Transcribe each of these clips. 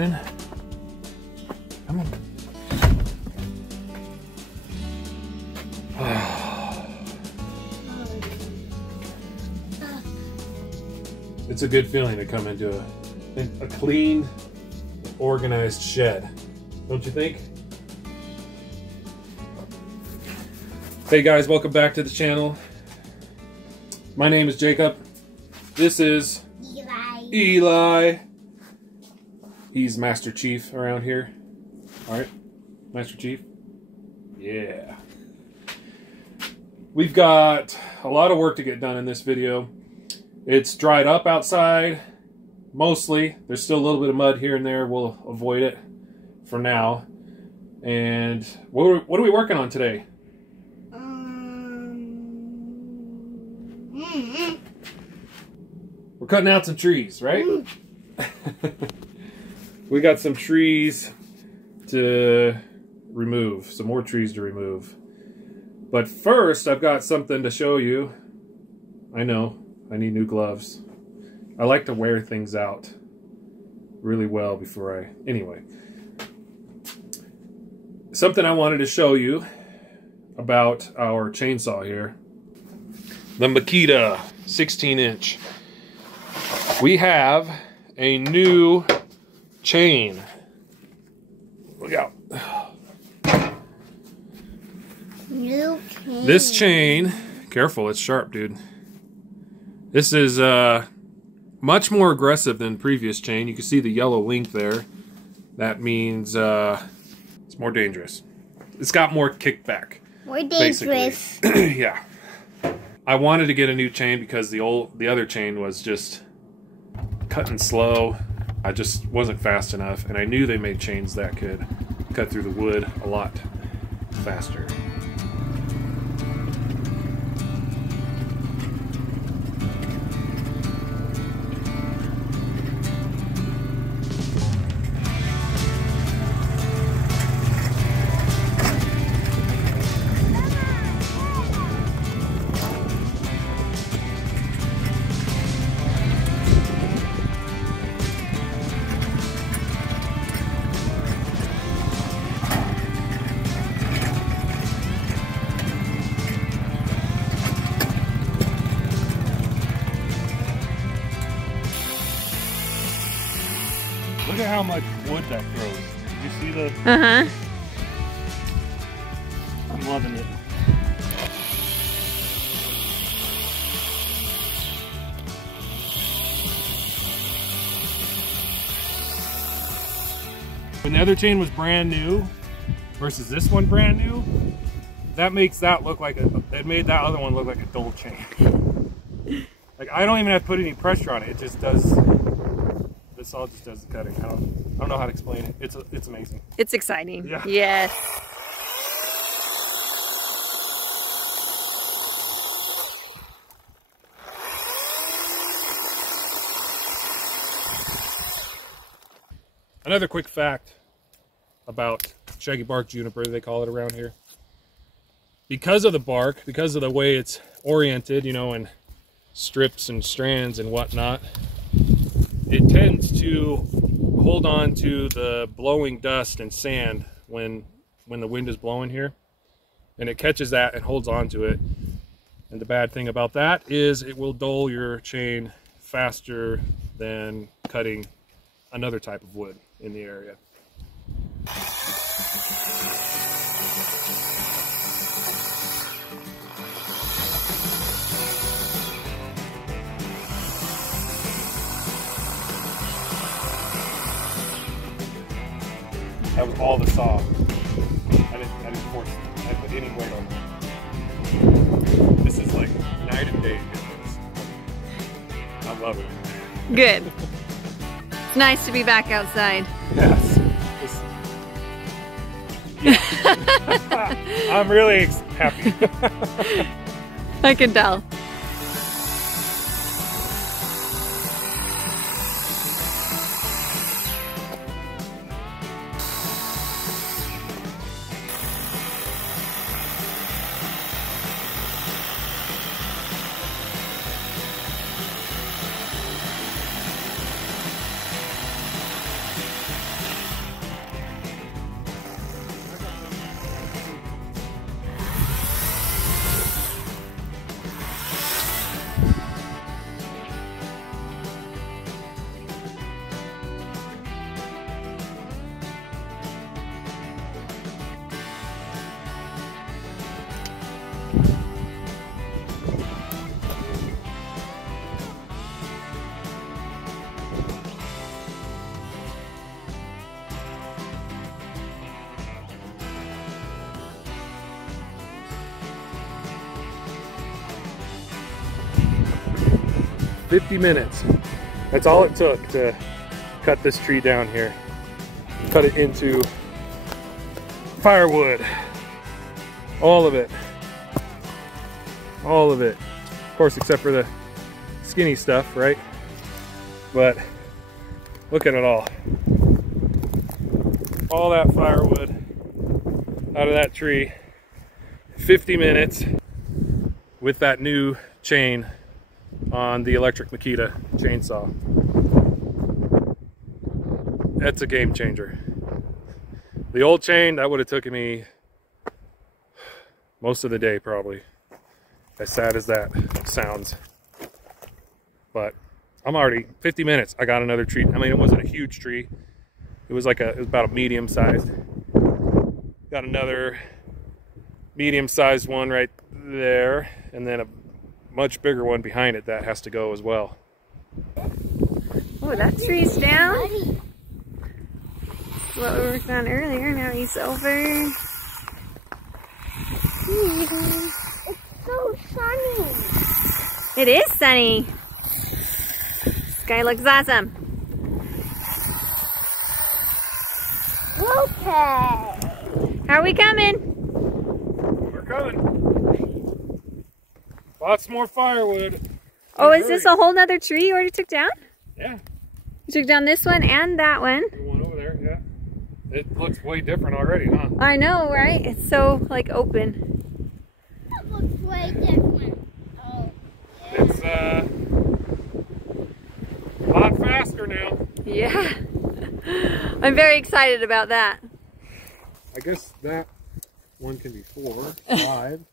in. Come on. It's a good feeling to come into a clean, organized shed, don't you think? Hey guys, welcome back to the channel. My name is Jacob. This is Eli. He's Master Chief around here. Alright, Master Chief? Yeah. We've got a lot of work to get done in this video. It's dried up outside, mostly. There's still a little bit of mud here and there. We'll avoid it for now. And what are we working on today? We're cutting out some trees, right? We got some trees to remove, some more trees to remove. But first, I've got something to show you. I know, I need new gloves. I like to wear things out really well before anyway. Something I wanted to show you about our chainsaw here. The Makita 16-inch. We have a new chain. Look out. New chain. This chain, careful, it's sharp, dude. This is much more aggressive than previous chain. You can see the yellow link there. That means it's more dangerous. It's got more kickback. More dangerous. Yeah. I wanted to get a new chain because the other chain was just cutting slow. I just wasn't fast enough, and I knew they made chains that could cut through the wood a lot faster. Look at how much wood that throws. Did you see the... Uh-huh. I'm loving it. When the other chain was brand new versus this one brand new, that makes that look like it made that other one look like a dull chain. Like, I don't even have to put any pressure on it. It just does. This all just does the cutting. I don't know how to explain it. It's amazing. It's exciting. Yeah. Yes. Another quick fact about shaggy bark juniper, they call it around here. Because of the bark, because of the way it's oriented, you know, in strips and strands and whatnot, it tends to hold on to the blowing dust and sand when the wind is blowing here, and it catches that and holds on to it. And the bad thing about that is it will dull your chain faster than cutting another type of wood in the area. That was all the saw. I didn't force it. I didn't put any weight on it. This is like night and day difference. I love it. Good. It's nice to be back outside. Yes. Yeah. I'm really happy. I can tell. 50 minutes. That's all it took to cut this tree down here. Cut it into firewood. All of it. All of it. Of course, except for the skinny stuff, right? But look at it all. All that firewood out of that tree. 50 minutes with that new chain on the electric Makita chainsaw. That's a game changer. The old chain, that would have taken me most of the day probably. As sad as that sounds. But I'm already 50 minutes. I got another tree. I mean, it wasn't a huge tree. It was like it was about a medium sized. Got another medium sized one right there, and then a much bigger one behind it that has to go as well. Oh, that tree's down. What we were working on earlier, now he's over. It's so sunny. It is sunny. Sky looks awesome. Okay. How are we coming? We're coming. Lots more firewood. Oh, is this a whole nother tree you already took down? Yeah. You took down this one and that one. The one over there, yeah. It looks way different already, huh? I know, right? It's so like open. That looks way different. Oh, yeah. It's a lot faster now. Yeah. I'm very excited about that. I guess that one can be 4, 5,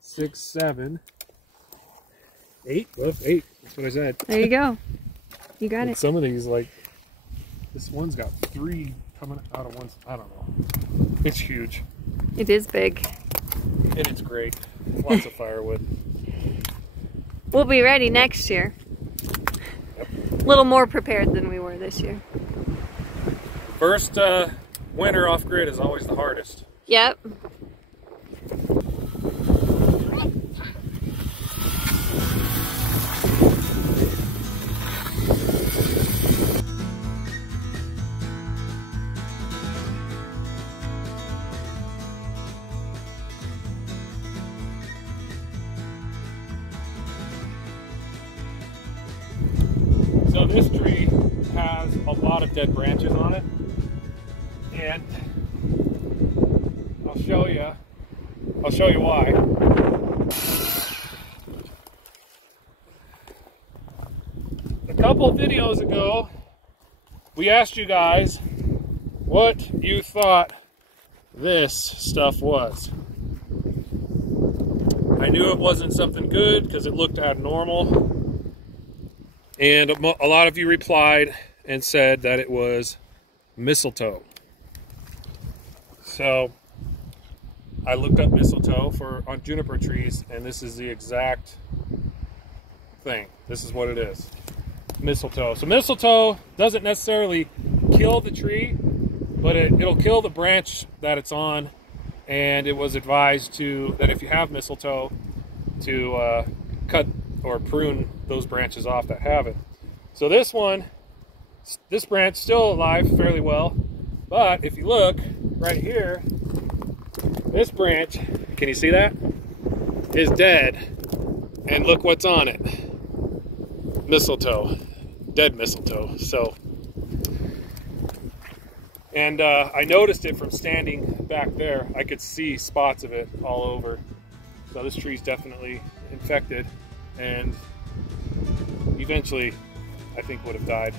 6, 7, 8. Well, 8. That's what I said. There you go. You got And it. some of these, like, this one's got 3 coming out of one. I don't know. It's huge. It is big. And it's great. Lots of firewood. We'll be ready next year. Yep. A little more prepared than we were this year. First winter off grid is always the hardest. Yep. So this tree has a lot of dead branches on it, and I'll show you why. A couple of videos ago, we asked you guys what you thought this stuff was. I knew it wasn't something good because it looked abnormal. And a lot of you replied and said that it was mistletoe. So I looked up mistletoe on juniper trees, and this is the exact thing. This is what it is. Mistletoe. So mistletoe doesn't necessarily kill the tree, but it'll kill the branch that it's on. And it was advised that if you have mistletoe, to cut or prune those branches off that have it. So this branch still alive fairly well, but if you look right here, this branch, can you see that? Is dead, and look what's on it. Mistletoe, dead mistletoe. So, and I noticed it from standing back there. I could see spots of it all over. So this tree's definitely infected, and eventually I think would have died.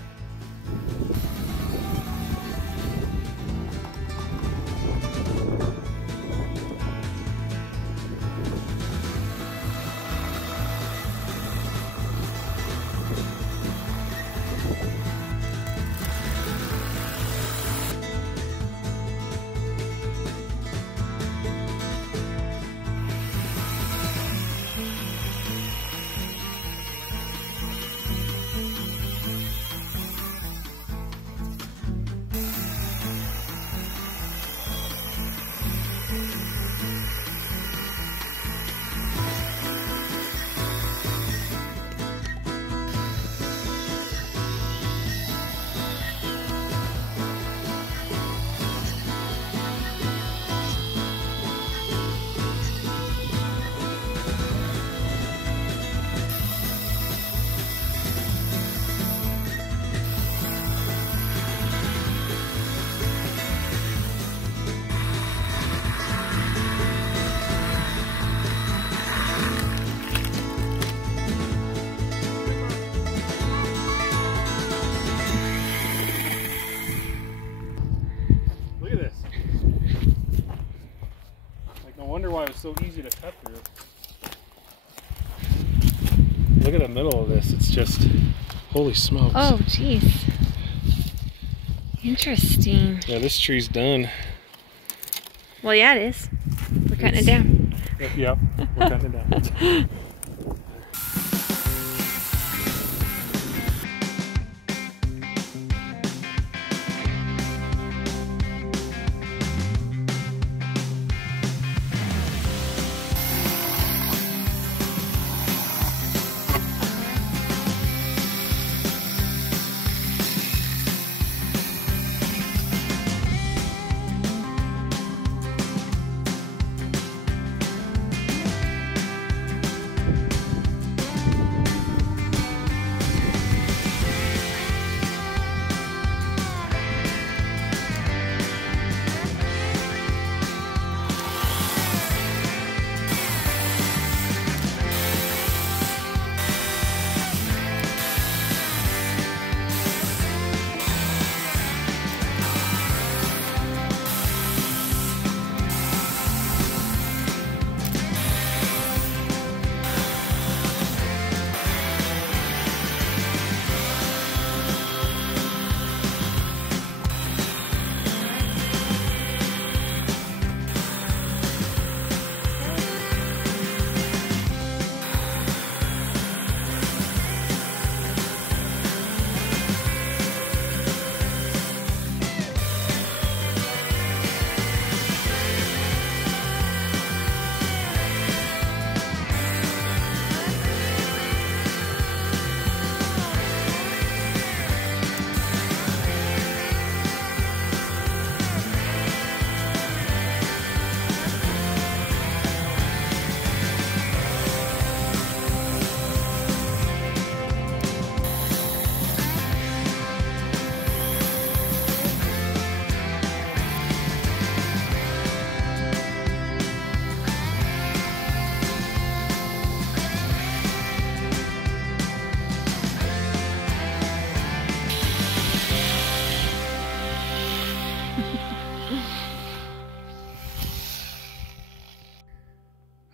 so easy to cut through. Look at the middle of this. It's just, holy smokes. Oh, jeez. Interesting. Yeah, this tree's done. Well, yeah, it is. We're cutting it down. Yep, we're cutting it down.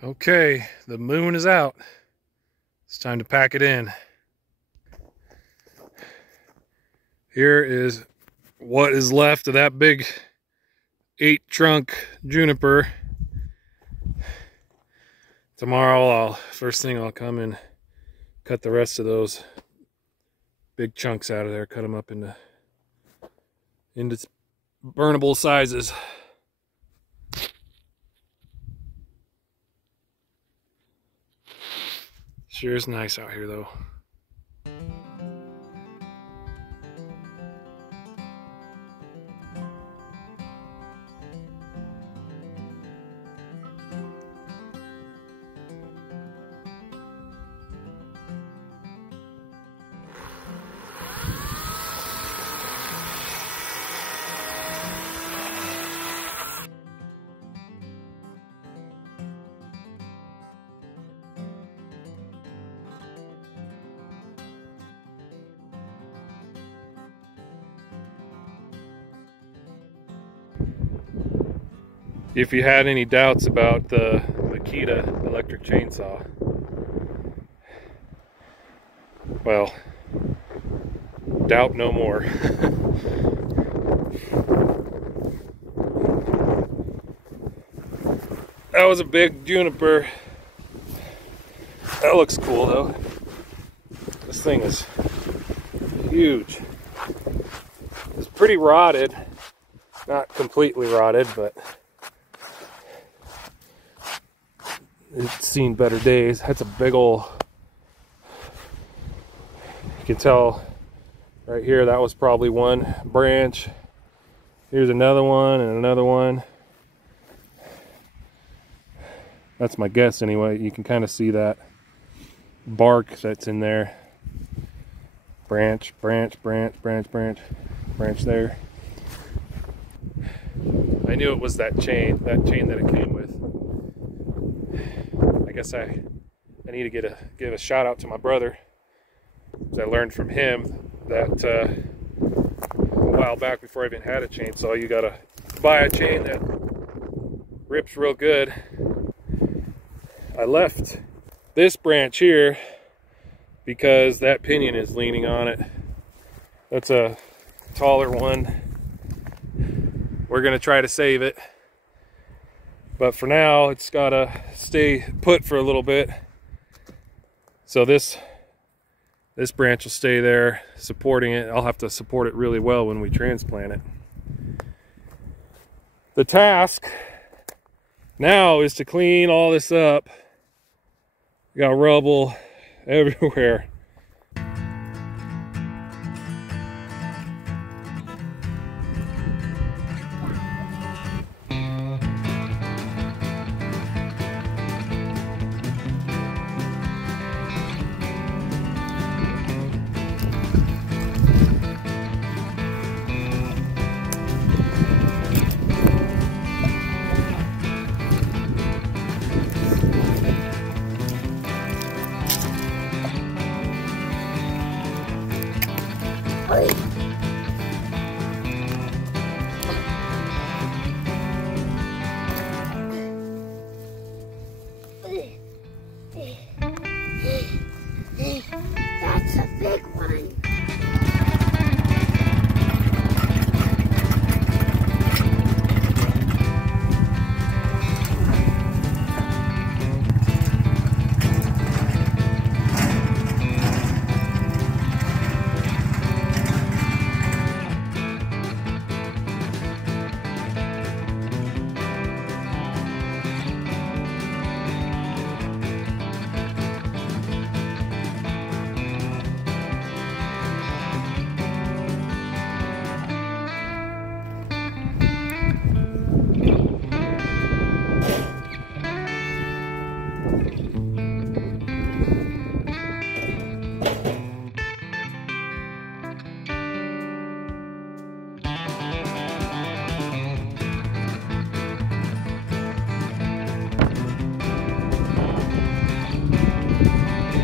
Okay, the moon is out. It's time to pack it in. Here is what is left of that big 8-trunk juniper. Tomorrow, first thing I'll come and cut the rest of those big chunks out of there, cut them up into burnable sizes. Sure is nice out here though. If you had any doubts about the Makita electric chainsaw, well, doubt no more. That was a big juniper. That looks cool though. This thing is huge. It's pretty rotted. Not completely rotted, but it's seen better days. That's a big old, you can tell right here, that was probably one branch. Here's another one and another one. That's my guess anyway. You can kind of see that bark that's in there. Branch, branch, branch, branch, branch, branch there. I knew it was that chain that it came with. I guess I need to give a shout out to my brother, because I learned from him that a while back, before I even had a chainsaw, you gotta buy a chain that rips real good I left this branch here because that pinion is leaning on it. That's a taller one. We're gonna try to save it, but for now it's gotta stay put for a little bit. So this branch will stay there supporting it. I'll have to support it really well when we transplant it. The task now is to clean all this up. We got rubble everywhere. That's a big one.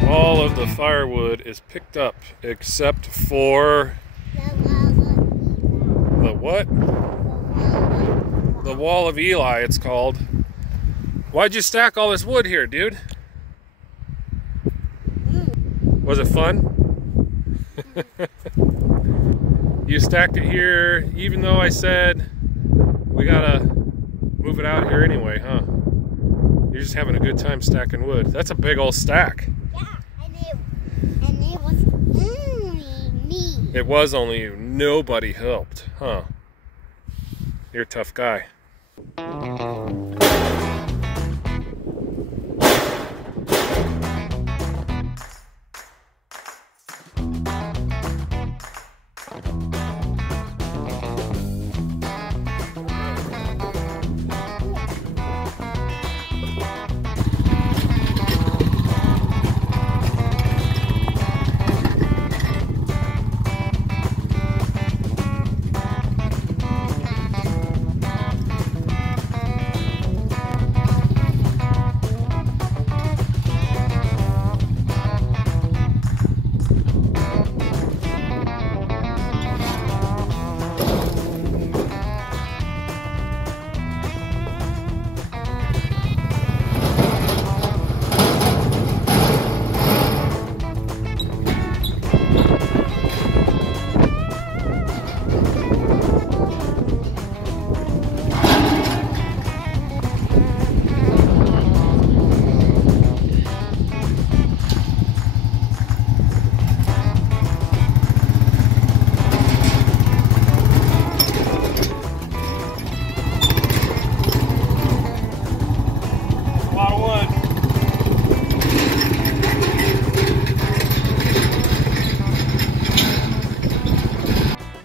All of the firewood is picked up except for the what? The Wall of Eli, it's called. Why'd you stack all this wood here, dude? Was it fun? You stacked it here even though I said we gotta move it out here anyway, huh? You're just having a good time stacking wood. That's a big old stack. And it was only me. It was only you. Nobody helped, huh? You're a tough guy.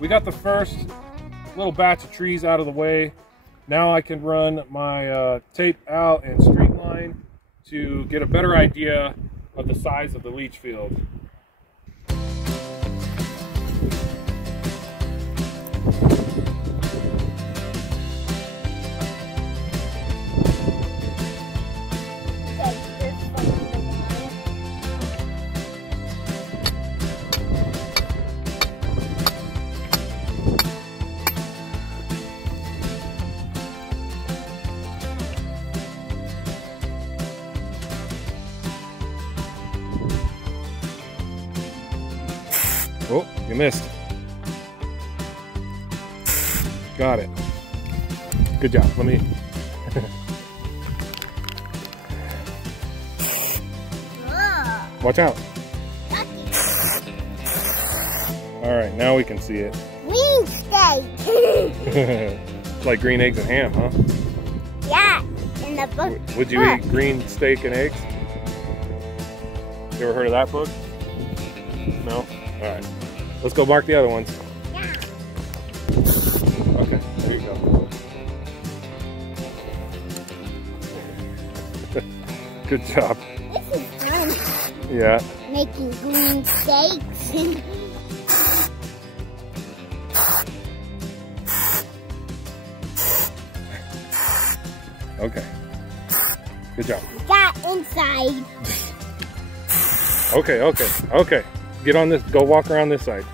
We got the first little batch of trees out of the way. Now I can run my tape out and street line to get a better idea of the size of the leach field. Oh, you missed. Got it. Good job. Let me. Watch out. All right, now we can see it. Green steak. It's like green eggs and ham, huh? Yeah, in the book. Would you eat green steak and eggs? You ever heard of that book? No? All right. Let's go mark the other ones. Yeah. Okay, there you go. Good job. This is fun. Yeah. Making green steaks. Okay. Good job. Got inside. Okay, okay, okay. Get on this, go walk around this side.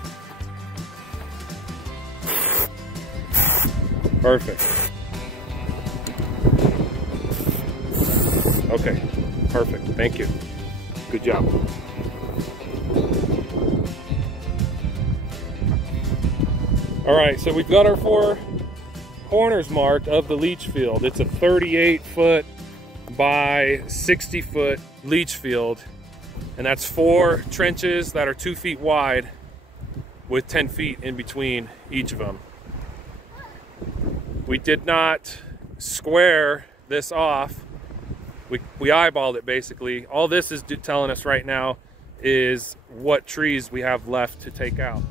Perfect. Okay, perfect, thank you. Good job. All right, so we've got our 4 corners marked of the leach field. It's a 38-foot by 60-foot leach field. And that's 4 trenches that are 2 feet wide with 10 feet in between each of them. We did not square this off. We eyeballed it basically. All this is telling us right now is what trees we have left to take out.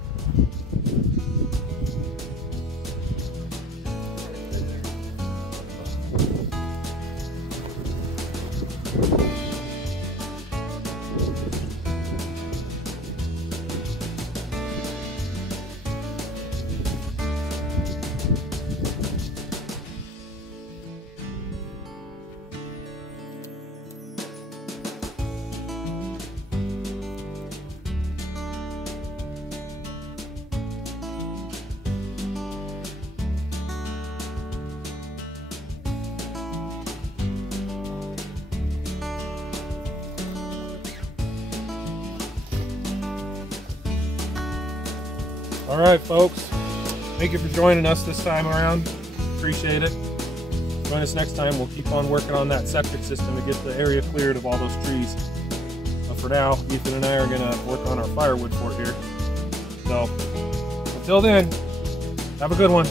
All right, folks. Thank you for joining us this time around. Appreciate it. Join us next time. We'll keep on working on that septic system to get the area cleared of all those trees. But for now, Ethan and I are going to work on our firewood fort here. So, until then, have a good one.